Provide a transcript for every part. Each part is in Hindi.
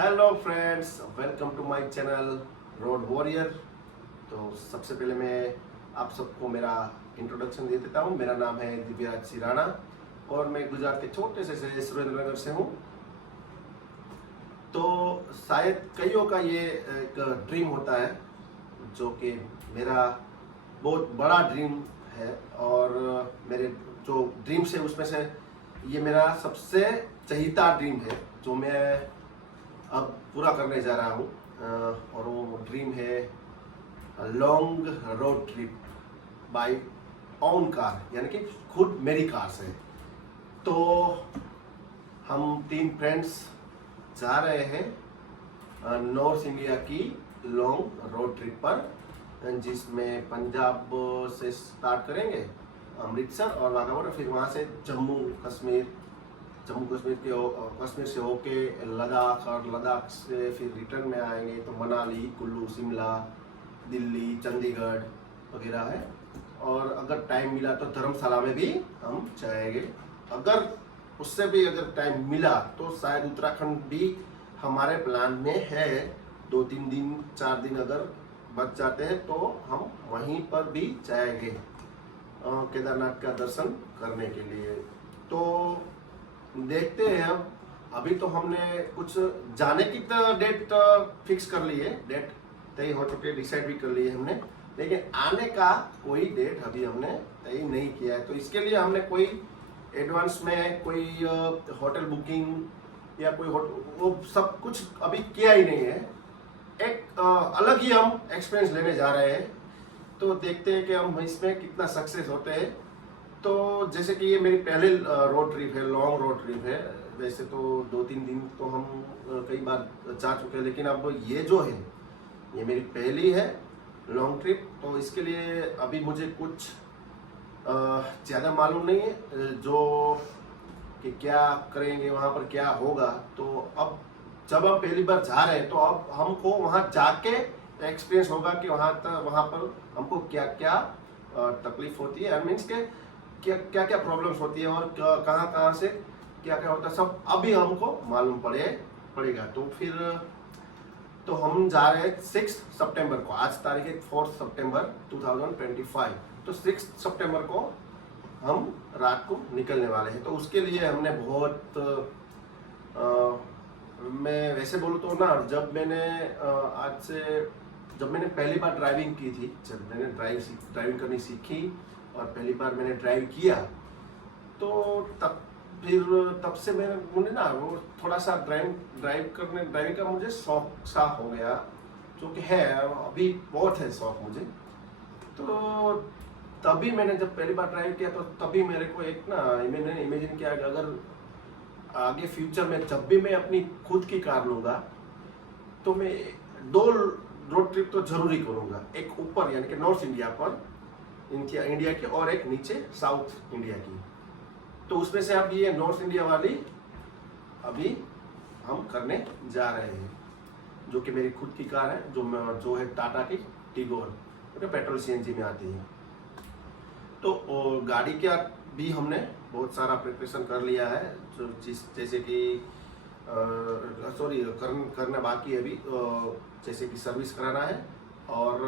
Hello friends, welcome to my channel Road Warrior. तो सबसे पहले मैं आप सबको मेरा इंट्रोडक्शन दे देता हूँ। मेरा नाम है दिव्यराज सिराना और मैं गुजरात के छोटे से शहर सुरेंद्रनगर से हूँ। तो शायद कईयों का ये एक ड्रीम होता है, जो कि मेरा बहुत बड़ा ड्रीम है। और मेरे जो ड्रीम्स है उसमें से ये मेरा सबसे चहीता ड्रीम है, जो मैं अब पूरा करने जा रहा हूँ। और वो ड्रीम है long road trip by own car, यानी कि खुद मेरी कार से। तो हम 3 फ्रेंड्स जा रहे हैं नॉर्थ इंडिया की लॉन्ग रोड ट्रिप पर, जिसमें पंजाब से स्टार्ट करेंगे, अमृतसर और वाघा, फिर वहाँ से जम्मू कश्मीर से होके लद्दाख, और लद्दाख से फिर रिटर्न में आएंगे तो मनाली, कुल्लू, शिमला, दिल्ली, चंडीगढ़ वगैरह है। और अगर टाइम मिला तो धर्मशाला में भी हम जाएंगे। अगर उससे भी अगर टाइम मिला तो शायद उत्तराखंड भी हमारे प्लान में है। 2-3 दिन 4 दिन अगर बच जाते हैं तो हम वहीं पर भी जाएंगे केदारनाथ का दर्शन करने के लिए। तो देखते हैं। अब अभी तो हमने कुछ जाने की तो डेट फिक्स कर ली है, डेट तय हो चुके, डिसाइड भी कर ली है हमने, लेकिन आने का कोई डेट अभी हमने तय नहीं किया है। तो इसके लिए हमने कोई एडवांस में कोई होटल बुकिंग या कोई वो सब कुछ अभी किया ही नहीं है। एक अलग ही हम एक्सपीरियंस लेने जा रहे हैं। तो देखते हैं कि हम इसमें कितना सक्सेस होते हैं। तो जैसे कि ये मेरी पहले रोड ट्रिप है, लॉन्ग रोड ट्रिप है। वैसे तो 2-3 दिन तो हम कई बार जा चुके हैं, लेकिन अब ये जो है ये मेरी पहली है लॉन्ग ट्रिप। तो इसके लिए अभी मुझे कुछ ज़्यादा मालूम नहीं है जो कि क्या करेंगे, वहाँ पर क्या होगा। तो अब जब हम पहली बार जा रहे हैं तो अब हमको वहाँ जाके एक्सपीरियंस होगा कि वहाँ पर हमको क्या क्या तकलीफ होती है, मीन्स के क्या क्या प्रॉब्लम्स होती है और कहाँ से क्या क्या होता है, सब अभी हमको मालूम पड़ेगा। तो फिर तो हम जा रहे हैं 6 सितंबर को। आज तारीख है 4 सितंबर 2025। तो 6 सितंबर को हम रात को निकलने वाले हैं। तो उसके लिए हमने बहुत मैं वैसे बोलूँ तो ना, जब मैंने पहली बार ड्राइविंग की थी, जब मैंने ड्राइविंग करनी सीखी और पहली बार मैंने ड्राइव किया, तो तब से मुझे ना वो थोड़ा सा ड्राइविंग का मुझे शौक सा हो गया, जो कि है अभी बहुत है शौक मुझे। तो तभी मैंने जब पहली बार ड्राइव किया तो तभी मेरे को एक ना मैंने इमेजिन किया कि अगर आगे फ्यूचर में जब भी मैं अपनी खुद की कार लूँगा तो मैं 2 रोड ट्रिप तो जरूरी करूँगा। एक ऊपर यानी कि नॉर्थ इंडिया पर इंडिया की, और एक नीचे साउथ इंडिया की। तो उसमें से अब ये नॉर्थ इंडिया वाली अभी हम करने जा रहे हैं, जो कि मेरी खुद की कार है, जो है टाटा की टिगोर, जो पेट्रोल सीएनजी में आती है। तो गाड़ी का भी हमने बहुत सारा प्रिपरेशन कर लिया है, जैसे कि करना बाकी है अभी, जैसे कि सर्विस कराना है। और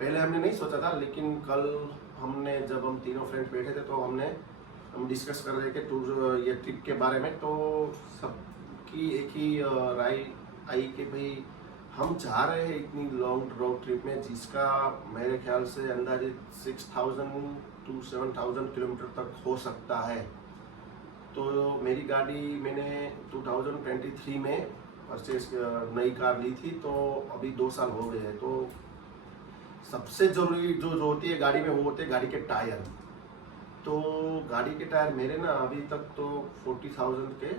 पहले हमने नहीं सोचा था, लेकिन कल हमने जब हम तीनों फ्रेंड्स बैठे थे तो हम डिस्कस कर रहे थे टूर ये ट्रिप के बारे में। तो सबकी एक ही राय आई कि भाई हम जा रहे हैं इतनी लॉन्ग रोड ट्रिप में, जिसका मेरे ख्याल से अंदाजे 6000 to 7000 किलोमीटर तक हो सकता है। तो मेरी गाड़ी मैंने 2023 में परचेज नई कार ली थी, तो अभी 2 साल हो गए हैं। तो सबसे जरूरी जो होती है गाड़ी में, वो होते हैं गाड़ी के टायर। तो गाड़ी के टायर मेरे ना अभी तक तो 40,000 के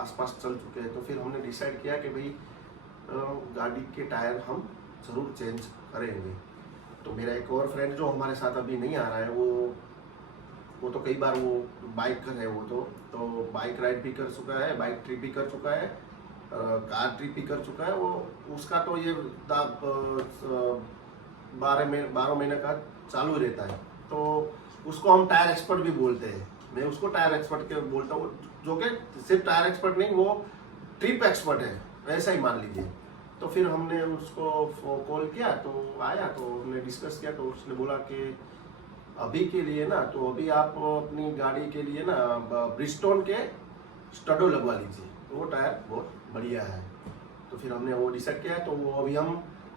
आसपास चल चुके हैं। तो फिर हमने डिसाइड किया कि भाई गाड़ी के टायर हम ज़रूर चेंज करेंगे। तो मेरा एक और फ्रेंड जो हमारे साथ अभी नहीं आ रहा है, वो तो कई बार वो बाइकर है, वो तो बाइक राइड भी कर चुका है, बाइक ट्रिप भी कर चुका है, कार ट्रिप भी कर चुका है। वो उसका तो ये 12 महीने का चालू रहता है। तो उसको हम टायर एक्सपर्ट भी बोलते हैं। मैं उसको टायर एक्सपर्ट के बोलता हूँ, जो कि सिर्फ टायर एक्सपर्ट नहीं, वो ट्रिप एक्सपर्ट है। ऐसा ही मान लीजिए। तो फिर हमने उसको कॉल किया तो आया, तो हमने डिस्कस किया, तो उसने बोला कि अभी के लिए ना, तो अभी आप अपनी गाड़ी के लिए ना ब्रिजस्टोन के स्टडो लगवा लीजिए, तो वो टायर बहुत बढ़िया है। तो फिर हमने वो डिसाइड किया, तो वो अभी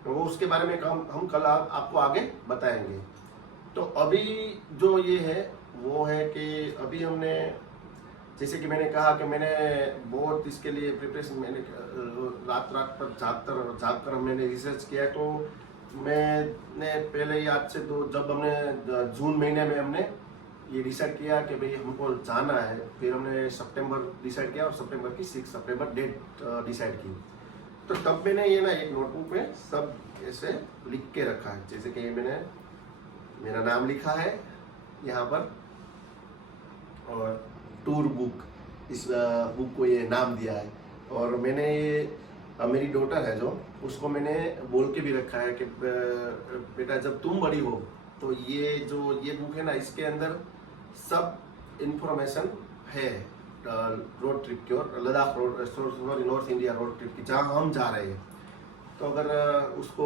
वो उसके बारे में हम कल आपको आगे बताएंगे। तो अभी जो ये है वो है कि अभी हमने, जैसे कि मैंने कहा कि मैंने बहुत इसके लिए प्रिपरेशन, मैंने रात पर जाग कर मैंने रिसर्च किया। तो मैंने पहले ही आज से जब हमने जून महीने में हमने ये डिसाइड किया कि भाई हमको जाना है, फिर हमने सितंबर डिसाइड किया और सितंबर की 6 सितंबर डेट डिसाइड की। तो तब मैंने ये ना एक नोटबुक में सब ऐसे लिख के रखा है, जैसे कि मैंने मेरा नाम लिखा है यहाँ पर, और टूर बुक, इस बुक को ये नाम दिया है। और मैंने ये मेरी डॉटर है जो, उसको मैंने बोल के भी रखा है कि बेटा जब तुम बड़ी हो तो ये बुक है ना, इसके अंदर सब इंफॉर्मेशन है रोड ट्रिप की, और Ladakh road, north India road trip की, जहाँ हम जा रहे हैं। तो अगर उसको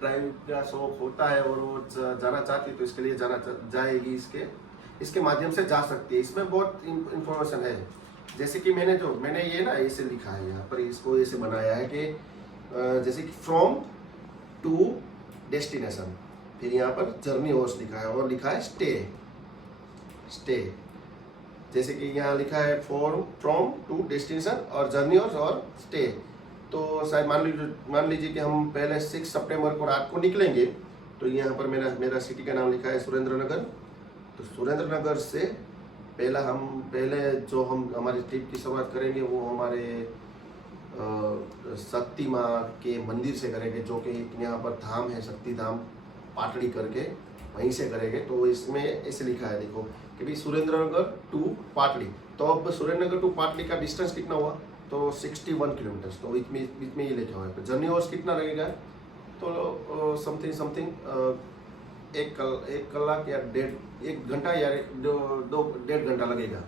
ड्राइविंग का शौक होता है और वो जाना चाहती है तो इसके लिए जाएगी, इसके माध्यम से जा सकती है। इसमें बहुत इंफॉर्मेशन है, जैसे कि मैंने ये ना ऐसे लिखा है यहाँ पर, इसको ऐसे बनाया है कि जैसे कि फ्रॉम टू डेस्टिनेशन, फिर यहाँ पर जर्नी हॉर्स लिखा है, और लिखा है स्टे, जैसे कि यहाँ लिखा है फ्रॉम टू डेस्टिनेशन और जर्नी हॉर्स और स्टे। तो शायद मान लीजिए कि हम पहले 6 सितंबर को रात को निकलेंगे, तो यहाँ पर मेरा सिटी का नाम लिखा है सुरेंद्र नगर। तो सुरेंद्र नगर से पहले जो हम हमारी ट्रिप की शुरुआत करेंगे वो हमारे शक्ति माँ के मंदिर से करेंगे, जो कि यहाँ पर धाम है, शक्ति धाम पाटड़ी करके, वहीं से करेंगे। तो इसमें ऐसे लिखा है, देखो कि भाई सुरेंद्र नगर टू पाटड़ी। तो अब सुरेंद्र नगर टू पाटड़ी का डिस्टेंस कितना हुआ, तो 61 किलोमीटर। तो बीच में ये लिखा हुआ है। जर्नी हॉर्स कितना लगेगा, तो समथिंग 1 कलाक या 1 घंटा या 1.5 घंटा लगेगा।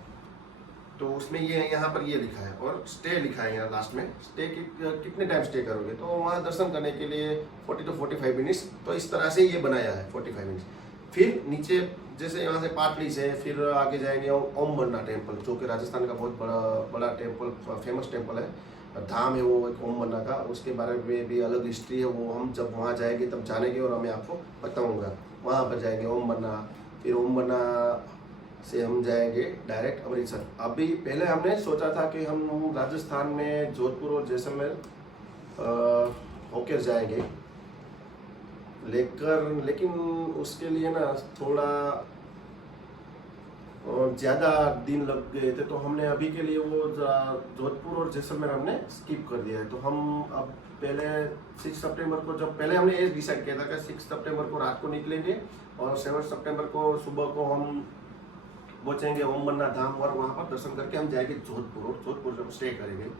तो उसमें ये यहाँ पर ये लिखा है, और स्टे लिखा है यहाँ लास्ट में। स्टे कितने टाइम स्टे करोगे, तो वहाँ दर्शन करने के लिए 40 to 45 मिनट्स। तो इस तरह से ये बनाया है 45 मिनट्स। फिर नीचे जैसे यहाँ से पाटली से फिर आगे जाएंगे ओम मन्ना टेम्पल, जो कि राजस्थान का बहुत बड़ा टेम्पल, फेमस टेम्पल है, धाम है वो एक ओम मन्ना का। उसके बारे में भी अलग हिस्ट्री है, वो हम जब वहाँ जाएंगे तब जानेंगे और मैं आपको बताऊँगा। वहाँ पर जाएंगे ओम मन्ना, फिर ओम मन्ना से हम जाएंगे डायरेक्ट अमृतसर। अभी पहले हमने सोचा था कि हम राजस्थान में जोधपुर और जैसलमेर होकर जाएंगे, लेकिन उसके लिए ना थोड़ा ज़्यादा दिन लग गए थे। तो हमने अभी के लिए वो जोधपुर और जैसलमेर हमने स्किप कर दिया है। तो हम अब पहले 6 सितंबर को, जब पहले हमने ये डिसाइड किया था कि 6 सितंबर को रात को निकलेंगे और 7 सितंबर को सुबह को हम पहुँचेंगे ओम मन्ना धाम, और वहाँ पर दर्शन करके हम जाएंगे जोधपुर, और जोधपुर हम स्टे करेंगे।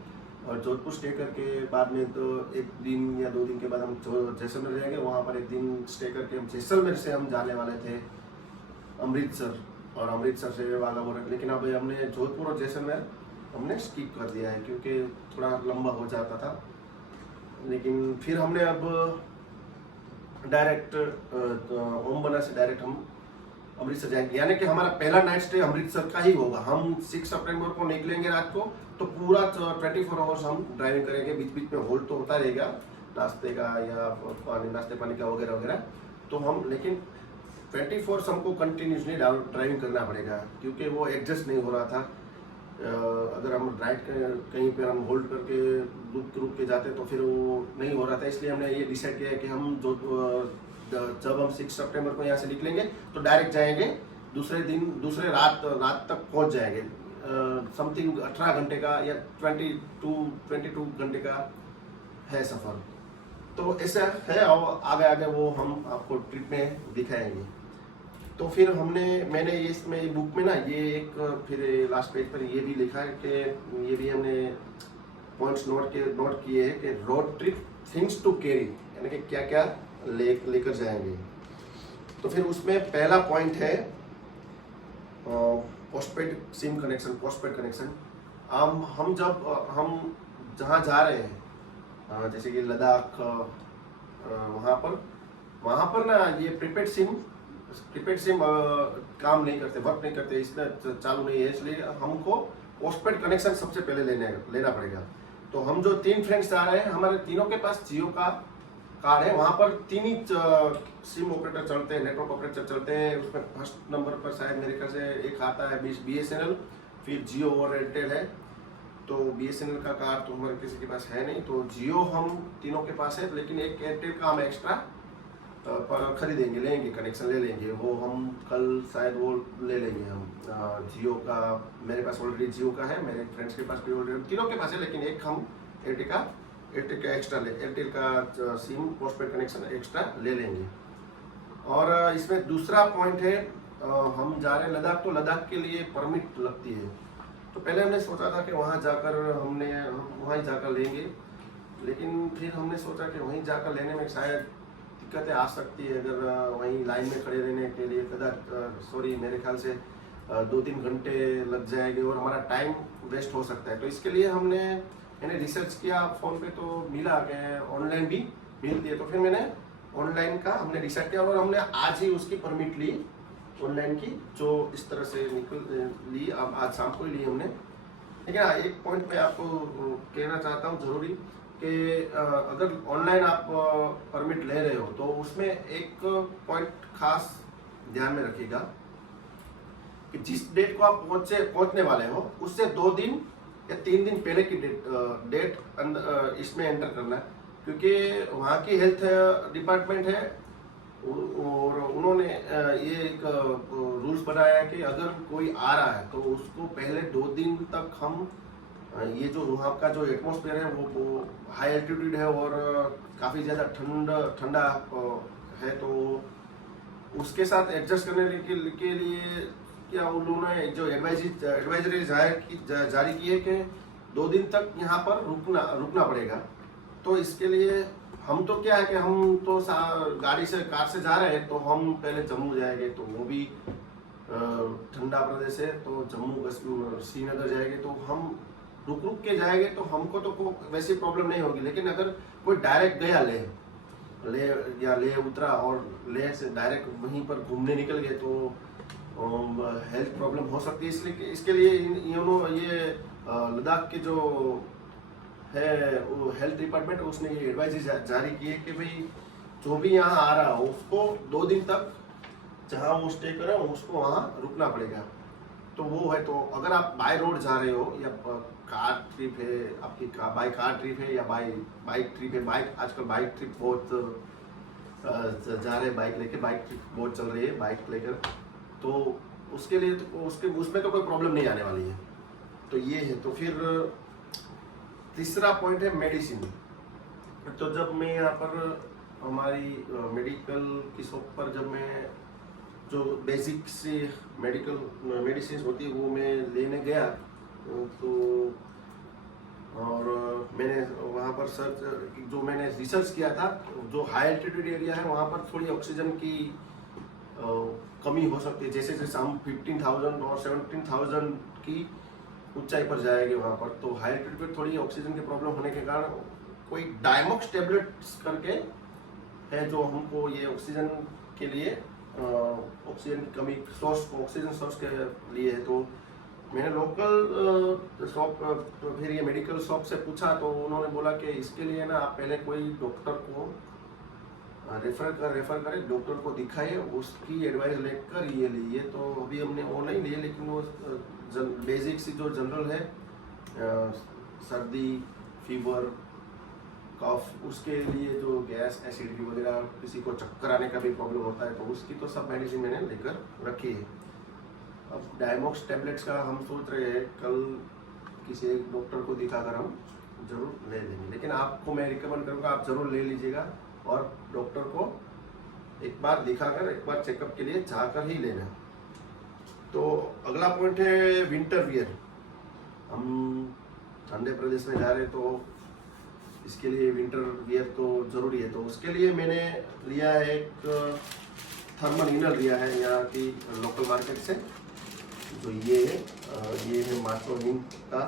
और जोधपुर स्टे करके बाद में तो 1 दिन या 2 दिन के बाद हम जैसलमेर जाएंगे, वहाँ पर 1 दिन स्टे करके हम जैसलमेर से हम जाने वाले थे अमृतसर, और अमृतसर से वाला हो रहा है। लेकिन अब हमने जोधपुर और जैसलमेर हमने स्किप कर दिया है क्योंकि थोड़ा लंबा हो जाता था। लेकिन फिर हमने अब डायरेक्ट ओम मन्ना से डायरेक्ट हम अमृतसर जाएंगे, यानी कि हमारा पहला नाइट स्टे अमृतसर का ही होगा। हम 6 सितंबर को निकलेंगे रात को, तो पूरा 24 आवर्स हम ड्राइविंग करेंगे। बीच बीच में होल्ड तो होता रहेगा नाश्ते का या नाश्ते पानी का वगैरह वगैरह। तो हम लेकिन 24 हमको कंटिन्यूसली ड्राइविंग करना पड़ेगा, क्योंकि वो एडजस्ट नहीं हो रहा था। अगर हम राइट कहीं पर हम होल्ड करके रुक के जाते तो फिर वो नहीं हो रहा था। इसलिए हमने ये डिसाइड किया है कि हम जब हम 6 सितंबर को यहाँ से निकलेंगे तो डायरेक्ट जाएंगे, दूसरे रात तक पहुँच जाएंगे। समथिंग 18 घंटे का या 22 घंटे का है सफ़र। तो ऐसा है, और आगे वो हम आपको ट्रिप में दिखाएंगे। तो फिर मैंने इसमें बुक में ना ये एक फिर लास्ट पेज पर ये भी लिखा है कि ये भी हमने पॉइंट्स नोट किए हैं कि road trip things to carry, यानी कि क्या क्या लेकर जाएंगे। तो फिर उसमें पहला पॉइंट है postpaid SIM connection, postpaid connection. हम जहाँ जा रहे हैं जैसे कि लद्दाख, वहाँ पर ना ये प्रीपेड सिम काम नहीं करते, वर्क नहीं करते, इसमें चालू नहीं है, इसलिए हमको पोस्टपेड कनेक्शन सबसे पहले लेना पड़ेगा। तो हम जो 3 फ्रेंड्स आ रहे हैं, हमारे तीनों के पास जियो का कार्ड है। वहाँ पर 3 ही सिम ऑपरेटर चलते हैं, नेटवर्क ऑपरेटर चलते हैं। उसमें फर्स्ट नंबर पर शायद मेरे ख्याल से एक आता है BSNL, फिर जियो और एयरटेल है। तो BSNL का कार्ड तो हमारे किसी के पास है नहीं, तो जियो हम तीनों के पास है, लेकिन एक एयरटेल का हम एक्स्ट्रा पर खरीदेंगे, लेंगे, कनेक्शन ले लेंगे। वो हम कल शायद वो ले लेंगे हम। जियो का मेरे पास ऑलरेडी जियो का है, मेरे फ्रेंड्स के पास भी ऑलरेडी, तीनों के पास है, लेकिन एक हम एयरटेल का एक्स्ट्रा एयरटेल का सिम पोस्टपेड कनेक्शन एक्स्ट्रा ले लेंगे। और इसमें दूसरा पॉइंट है, हम जा रहे हैं लद्दाख, तो लद्दाख के लिए परमिट लगती है। तो पहले हमने सोचा था कि वहाँ जाकर हम वहीं जाकर लेंगे, लेकिन फिर हमने सोचा कि वहीं जाकर लेने में शायद दिक्कतें आ सकती है। अगर वहीं लाइन में खड़े रहने के लिए मेरे ख्याल से 2-3 घंटे लग जाएंगे और हमारा टाइम वेस्ट हो सकता है। तो इसके लिए मैंने रिसर्च किया फ़ोन पे, तो मिला कि ऑनलाइन भी मिलती है। तो फिर मैंने ऑनलाइन का हमने रिसर्च किया और हमने आज ही उसकी परमिट ली ऑनलाइन की, जो इस तरह से ली, अब आज शाम को ही ली हमने। लेकिन एक पॉइंट मैं आपको कहना चाहता हूँ ज़रूरी, कि अगर ऑनलाइन आप परमिट ले रहे हो तो उसमें एक पॉइंट खास ध्यान में रखिएगा कि जिस डेट को आप पहुंचने वाले हो उससे 2 दिन या 3 दिन पहले की डेट इसमें एंटर करना है, क्योंकि वहाँ की हेल्थ डिपार्टमेंट है और उन्होंने ये एक रूल्स बनाया है कि अगर कोई आ रहा है तो उसको पहले 2 दिन तक हम ये जो वहाँ का जो एटमॉस्फेयर है वो हाई एल्टीट्यूड है और काफ़ी ज़्यादा ठंडा है, तो उसके साथ एडजस्ट करने के लिए क्या उन्होंने जो एडवाइजरी जारी की है कि 2 दिन तक यहाँ पर रुकना पड़ेगा। तो इसके लिए हम तो क्या है कि हम तो कार से जा रहे हैं, तो हम पहले जम्मू जाएंगे, तो वो भी ठंडा प्रदेश है, तो जम्मू कश्मीर श्रीनगर जाएंगे, तो हम रुक के जाएंगे, तो हमको तो वैसी प्रॉब्लम नहीं होगी। लेकिन अगर कोई डायरेक्ट गया ले उतरा और ले से डायरेक्ट वहीं पर घूमने निकल गए, तो हेल्थ प्रॉब्लम हो सकती है। इसलिए इसके लिए ये लद्दाख के जो है वो हेल्थ डिपार्टमेंट, उसने ये एडवाइजरी जारी की है कि भाई जो भी यहाँ आ रहा हो उसको 2 दिन तक जहाँ वो स्टे करे उसको वहाँ रुकना पड़ेगा। तो वो है, तो अगर आप बाय रोड जा रहे हो या कार ट्रिप है आपकी, बाई कार ट्रिप है या बाइक ट्रिप है, आजकल बाइक ट्रिप बहुत जा रहे हैं, बाइक ट्रिप बहुत चल रही है बाइक लेकर, तो उसके लिए तो उसमें तो कोई प्रॉब्लम नहीं आने वाली है। तो ये है। तो फिर तीसरा पॉइंट है मेडिसिन। तो जब मैं यहाँ पर हमारी मेडिकल की शॉप पर जब मैं जो बेसिक से मेडिसिन होती है वो मैं लेने गया, तो और मैंने वहाँ पर जो मैंने रिसर्च किया था, जो हाई एल्टीट्यूड एरिया है वहाँ पर थोड़ी ऑक्सीजन की कमी हो सकती है। जैसे हम 15,000 और 17,000 की ऊंचाई पर जाएंगे वहाँ पर, तो हाई एल्टीट्यूड पर थोड़ी ऑक्सीजन की प्रॉब्लम होने के कारण कोई डायमॉक्स टेबलेट्स करके है जो हमको ये ऑक्सीजन के लिए ऑक्सीजन की कमी ऑक्सीजन सोर्स के लिए है। तो मैंने लोकल शॉप फिर ये मेडिकल शॉप से पूछा, तो उन्होंने बोला कि इसके लिए ना आप पहले कोई डॉक्टर को रेफर करें, डॉक्टर को दिखाइए, उसकी एडवाइस लेकर ये लीजिए। तो अभी हमने वो नहीं लिए, लेकिन वो बेसिक सी जो जनरल है, सर्दी, फीवर, कफ, उसके लिए जो गैस एसिडिटी वगैरह, किसी को चक्कर आने का भी प्रॉब्लम होता है, तो उसकी तो सब मेडिसिन मैंने लेकर रखी है। अब डायमॉक्स टेबलेट्स का हम सोच रहे हैं कल किसी एक डॉक्टर को दिखाकर हम जरूर ले लेंगे, लेकिन आपको मैं रिकमेंड करूँगा आप जरूर ले लीजिएगा और डॉक्टर को एक बार दिखाकर एक बार चेकअप के लिए जाकर ही लेना। तो अगला पॉइंट है विंटर वियर। हम ठंडे प्रदेश में जा रहे हैं, तो इसके लिए विंटर वियर तो ज़रूरी है। तो उसके लिए मैंने लिया है एक थर्मल इनर लिया है यहाँ की लोकल मार्केट से, जो ये है मास्टरविन का।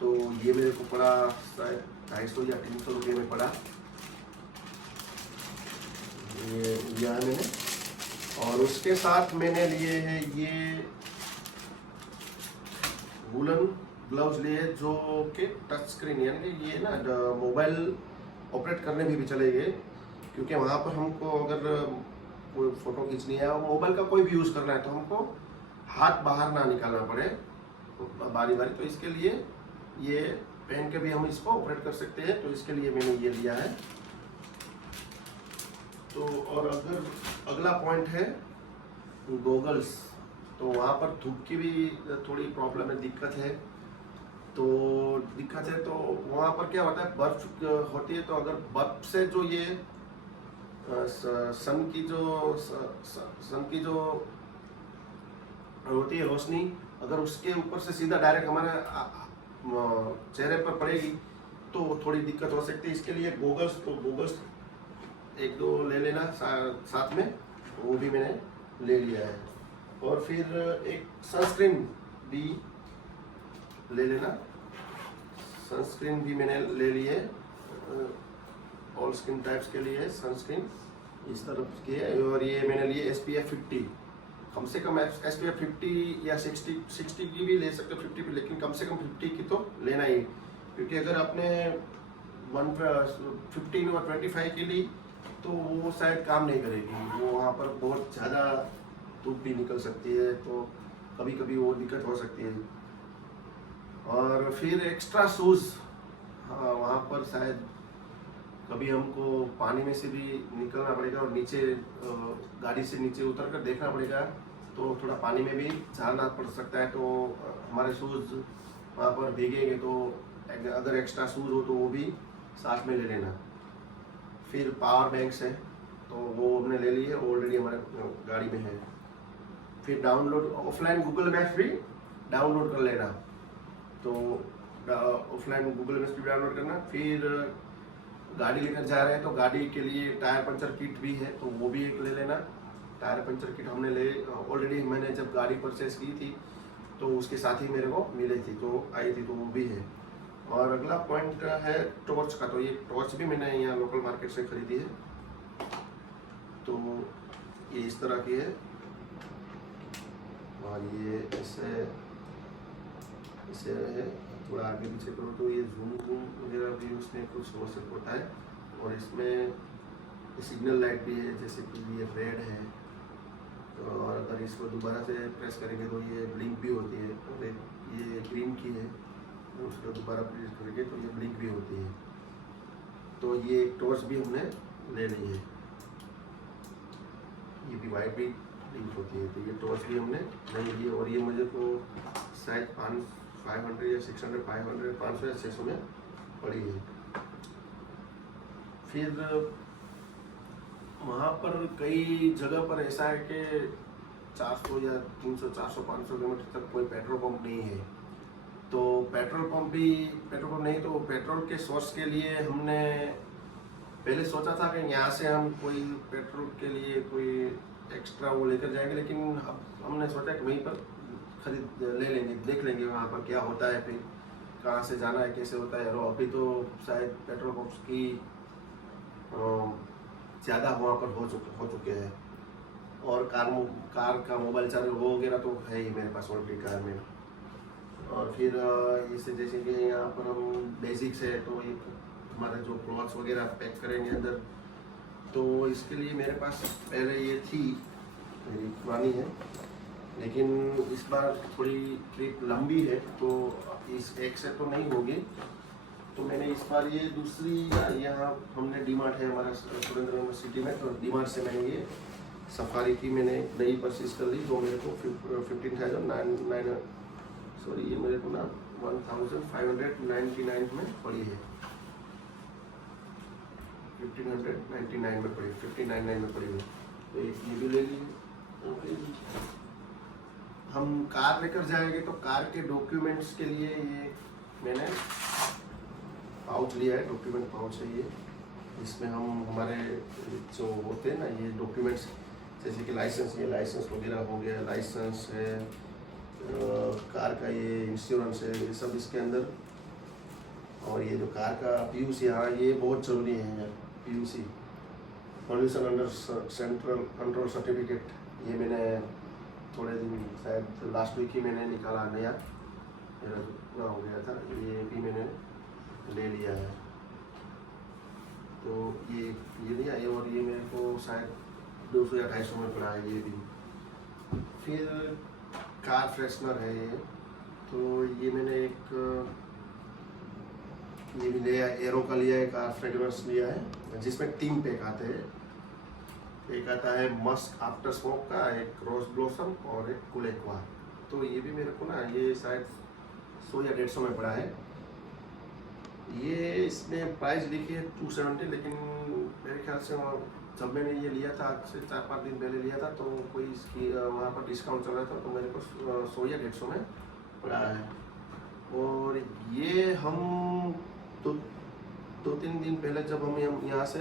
तो ये मेरे को पड़ा शायद 250 या 300 रुपये में पड़ा। ये लिया है मैंने। और उसके साथ मैंने लिए हैं ये वूलन ग्लव्स लिए, जो कि टच स्क्रीन, यानी कि ये ना मोबाइल ऑपरेट करने में भी चलेंगे, क्योंकि वहाँ पर हमको अगर कोई फ़ोटो खींचनी है और मोबाइल का कोई भी यूज़ करना है तो हमको हाथ बाहर ना निकालना पड़े बारी बारी। तो इसके लिए ये पहन के भी हम इसको ऑपरेट कर सकते हैं, तो इसके लिए मैंने ये लिया है। तो और अगर अगला पॉइंट है गॉगल्स, तो वहाँ पर धूप की भी थोड़ी प्रॉब्लम है, दिक्कत है। तो वहाँ पर क्या होता है, बर्फ होती है, तो अगर बर्फ से जो ये सन की जो होती है रोशनी, अगर उसके ऊपर से सीधा डायरेक्ट हमारे चेहरे पर पड़ेगी तो थोड़ी दिक्कत हो सकती है। इसके लिए गॉगल्स, तो गॉगल्स 1-2 ले लेना साथ में, वो भी मैंने ले लिया है। और फिर एक सनस्क्रीन भी ले लेना, सनस्क्रीन भी मैंने ले ली है। ऑल स्किन टाइप्स के लिए सनस्क्रीन इस तरफ की है। और ये मैंने लिए SPF 50, कम से कम SPF 50 या 60 की भी ले सकते हो, 50 भी, लेकिन कम से कम 50 की तो लेना ही, क्योंकि अगर आपने 15 और 25 की ली तो वो शायद काम नहीं करेगी, वो वहाँ पर बहुत ज़्यादा धूप भी निकल सकती है, तो कभी कभी वो दिक्कत हो सकती है। और फिर एक्स्ट्रा शूज़, हाँ वहाँ पर शायद कभी हमको पानी में से भी निकलना पड़ेगा और नीचे गाड़ी से नीचे उतर कर देखना पड़ेगा, तो थोड़ा पानी में भी जाना पड़ सकता है, तो हमारे शूज़ वहाँ पर भीगेंगे, तो अगर एक्स्ट्रा शूज़ हो तो वो भी साथ में ले लेना। फिर पावर बैंक्स है, तो वो हमने ले लिए, ऑलरेडी हमारे गाड़ी में है। फिर डाउनलोड, ऑफलाइन गूगल मैप्स भी डाउनलोड कर लेना, तो ऑफलाइन गूगल मैप्स भी डाउनलोड करना। फिर गाड़ी लेकर जा रहे हैं तो गाड़ी के लिए टायर पंचर किट भी है, तो वो भी एक ले लेना। टायर पंचर किट हमने ऑलरेडी मैंने जब गाड़ी परचेस की थी तो उसके साथ ही मेरे को मिली थी, तो आई थी, तो वो भी है। और अगला पॉइंट है टॉर्च का, तो ये टॉर्च भी मैंने यहाँ लोकल मार्केट से खरीदी है, तो ये इस तरह की है। और ये इसे है, थोड़ा आगे पीछे करो तो ये जूम वगैरह भी उसमें कुछ हो सकता है। और इसमें सिग्नल लाइट भी है, जैसे कि ये रेड है, और अगर इसको दोबारा से प्रेस करेंगे तो ये ब्लिंक भी होती है। और ये ग्रीन की है, उसको दोबारा प्रेस करेंगे तो ये ब्लिंक भी होती है। तो ये टॉर्च भी हमने ले ली है, ये भी वाइट भी ब्लिंक होती है, तो ये टॉर्च भी हमने ले ली है। और ये मुझे को शायद 500 या 600, 500 या 600 में पड़ी है। फिर वहाँ पर कई जगह पर ऐसा है कि 400 या 300, 400, 500 किलोमीटर तक कोई पेट्रोल पंप नहीं है, तो पेट्रोल पंप नहीं, तो पेट्रोल के सोर्स के लिए हमने पहले सोचा था कि यहाँ से हम कोई पेट्रोल के लिए कोई एक्स्ट्रा वो लेकर जाएंगे, लेकिन अब हमने सोचा कि वहीं पर खरीद ले लेंगे, देख लेंगे वहाँ पर क्या होता है, फिर कहाँ से जाना है, कैसे होता है। और अभी तो शायद पेट्रोल पंप्स की ज़्यादा वहाँ पर हो चुके हैं। और कार का मोबाइल चार्जर वो वगैरह तो है ही मेरे पास ऑलरेडी कार में। और फिर इससे जैसे कि यहाँ पर हम बेसिक्स है, तो ये हमारे जो क्लॉथ्स वगैरह पैक करेंगे अंदर, तो इसके लिए मेरे पास पहले ये थी, मेरी पुरानी है, लेकिन इस बार थोड़ी ट्रिप लंबी है तो इस एक से तो नहीं होगी, तो मैंने इस बार ये दूसरी, यहाँ हमने डीमार्ट है हमारा सुरेंद्रनगर सिटी में, तो डीमार्ट से मैंने ये सफारी की मैंने नई परचेज कर ली, जो मेरे को 15,900 सॉरी ये मेरे को ना 1,599 में पड़ी है, 1599 में पड़ी, 599 में पड़ी है, तो एक ये भी ले ली। हम कार लेकर जाएंगे तो कार के डॉक्यूमेंट्स के लिए ये मैंने पाउच लिया है, डॉक्यूमेंट पाउच है ये, इसमें हम हमारे जो होते हैं ना ये डॉक्यूमेंट्स, जैसे कि लाइसेंस, ये लाइसेंस वगैरह हो गया, लाइसेंस है, कार का ये इंश्योरेंस है, ये सब इसके अंदर और ये जो कार का PUC, हाँ ये बहुत ज़रूरी है। PUC, pollution under central control certificate, ये मैंने थोड़े दिन, शायद लास्ट वीक ही मैंने निकाला नया, मेरा जो पूरा हो गया था, ये भी मैंने ले लिया है। तो ये लिया है, और ये मेरे को शायद 200 या 250 में पड़ा है ये भी। फिर कार फ्रेशनर है ये, तो ये मैंने ये भी लिया, एरो का लिया है, कार फ्रेगरेंस लिया है, जिसमें 3 पैक आते हैं। एक आता है मस्क आफ्टर स्मोक का, एक रोज ब्लॉसम और एक कूल एक्वा। तो ये भी मेरे को ना, ये शायद 100 या 150 में पड़ा है। ये इसमें प्राइस लिखी है 270, लेकिन मेरे ख्याल से जब मैंने ये लिया था, आज से 4-5 दिन पहले लिया था, तो कोई इसकी वहाँ पर डिस्काउंट चल रहा था, तो मेरे को 100 या 150 में पड़ा है। और ये हम 2-3 दिन पहले जब हम यहाँ से,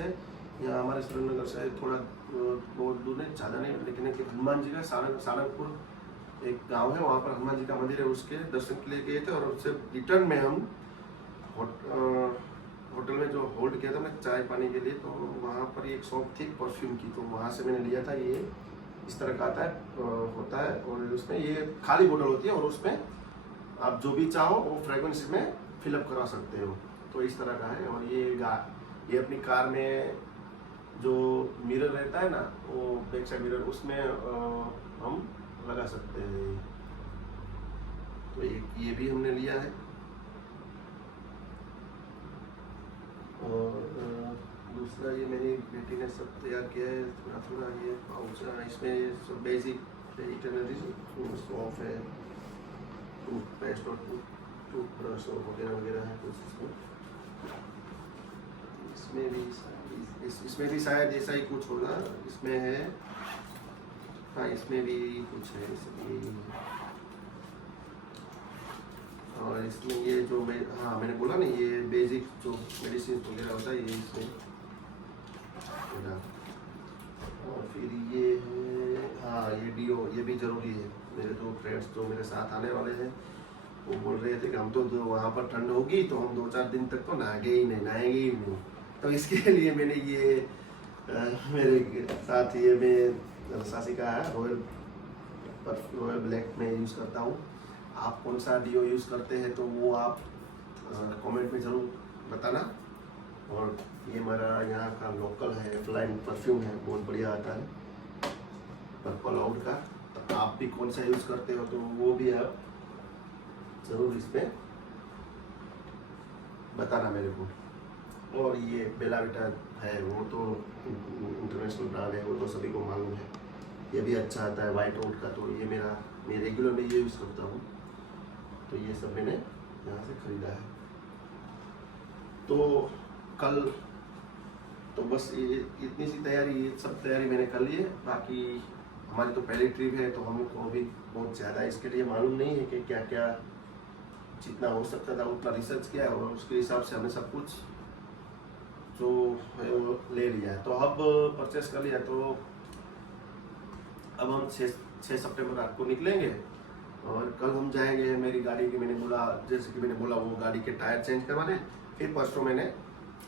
यहाँ हमारे श्रीनगर से थोड़ा बहुत दूर नहीं, ज़्यादा नहीं, लेकिन एक हनुमान जी का सारंगपुर एक गांव है, वहाँ पर हनुमान जी का मंदिर है, उसके दर्शन के लिए गए थे। और उससे रिटर्न में हम होटल में जो होल्ड किया था मैं चाय पानी के लिए, तो वहाँ पर एक शॉप थी परफ्यूम की, तो वहाँ से मैंने लिया था। ये इस तरह का होता है, और उसमें ये खाली बोतल होती है, और उसमें आप जो भी चाहो वो फ्रेगरेंस में फिलअप करा सकते हो। तो इस तरह का है। और ये अपनी कार में जो मिरर रहता है ना, वो बैक साइड मिरर, उसमें हम लगा सकते हैं। तो ये भी हमने लिया है। और दूसरा ये मेरी बेटी ने सब तैयार किया है, थोड़ा ये पाउच है, इसमें सब बेसिक इटनरीज, सॉफ है, टूथपेस्ट और टूथब्रश और वगैरह है कुछ इसमें भी शायद ऐसा ही कुछ होगा। इसमें है, हाँ इसमें भी कुछ है इसमें। और इसमें ये जो मैंने बोला ना, ये बेसिक जो मेडिसिन वगैरह होता है, ये इसमें। और फिर ये है, हाँ ये डीओ, ये भी ज़रूरी है। मेरे दो फ्रेंड्स जो मेरे साथ आने वाले हैं, वो बोल रहे थे कि हम तो वहाँ पर ठंड होगी तो हम 2-4 दिन तक तो नहाएंगे ही नहीं। तो इसके लिए मैंने ये मेरे साथ ये मैं सासी का है रॉयल ब्लैक में यूज़ करता हूँ। आप कौन सा डीओ यूज़ करते हैं तो वो आप कमेंट में ज़रूर बताना। और ये हमारा यहाँ का लोकल है, फ्लाइंग परफ्यूम है, बहुत बढ़िया आता है, पर्पल आउट का। तो आप भी कौन सा यूज़ करते हो तो वो भी आप ज़रूर इसमें बताना मेरे को। और ये बेला विटा है, वो तो इंटरनेशनल ब्रांड है, वो तो सभी को मालूम है। ये भी अच्छा आता है वाइट आउट का, तो ये मैं रेगुलर में ये यूज़ करता हूँ। तो ये सब मैंने यहाँ से ख़रीदा है। तो कल तो बस ये इतनी सी तैयारी, ये सब तैयारी मैंने कर ली है। बाकी हमारी तो पहली ट्रिप है, तो हमको भी बहुत ज़्यादा इसके लिए मालूम नहीं है कि क्या क्या, जितना हो सकता था उतना रिसर्च किया है, और उसके हिसाब से हमने सब कुछ जो है वो ले लिया है। तो अब परचेस कर लिया, तो अब हम 6 सितंबर रात को निकलेंगे। और कल हम जाएंगे मेरी गाड़ी की, मैंने बोला, जैसे कि मैंने बोला, वो गाड़ी के टायर चेंज करवाने। फिर परसों मैंने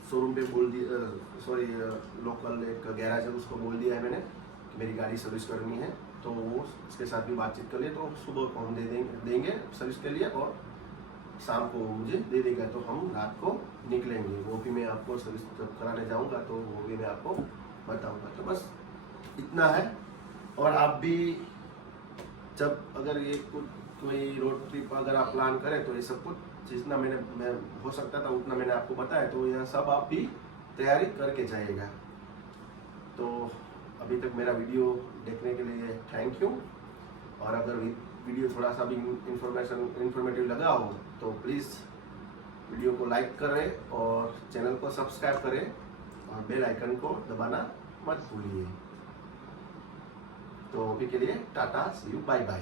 शोरूम पे बोल दिया, सॉरी लोकल एक गैराज है, उसको बोल दिया है मैंने कि मेरी गाड़ी सर्विस करनी है। तो वो उसके साथ भी बातचीत कर लिए, तो सुबह को हम देंगे सर्विस के लिए, और शाम को मुझे दे देगा। तो हम रात को निकलेंगे, वो भी मैं आपको सर्विस जब कराने जाऊंगा तो वो भी मैं आपको बताऊंगा। तो बस इतना है। और आप भी जब अगर ये कोई रोड ट्रिप अगर आप प्लान करें, तो ये सब कुछ जितना मैं हो सकता था उतना मैंने आपको बताया, तो यह सब आप भी तैयारी करके जाइएगा। तो अभी तक मेरा वीडियो देखने के लिए थैंक यू। और अगर वीडियो थोड़ा सा भी इंफॉर्मेटिव लगा हो तो प्लीज़ वीडियो को लाइक करें और चैनल को सब्सक्राइब करें, और बेल आइकन को दबाना मत भूलिए। तो अभी के लिए टाटा, सी यू, बाय बाय।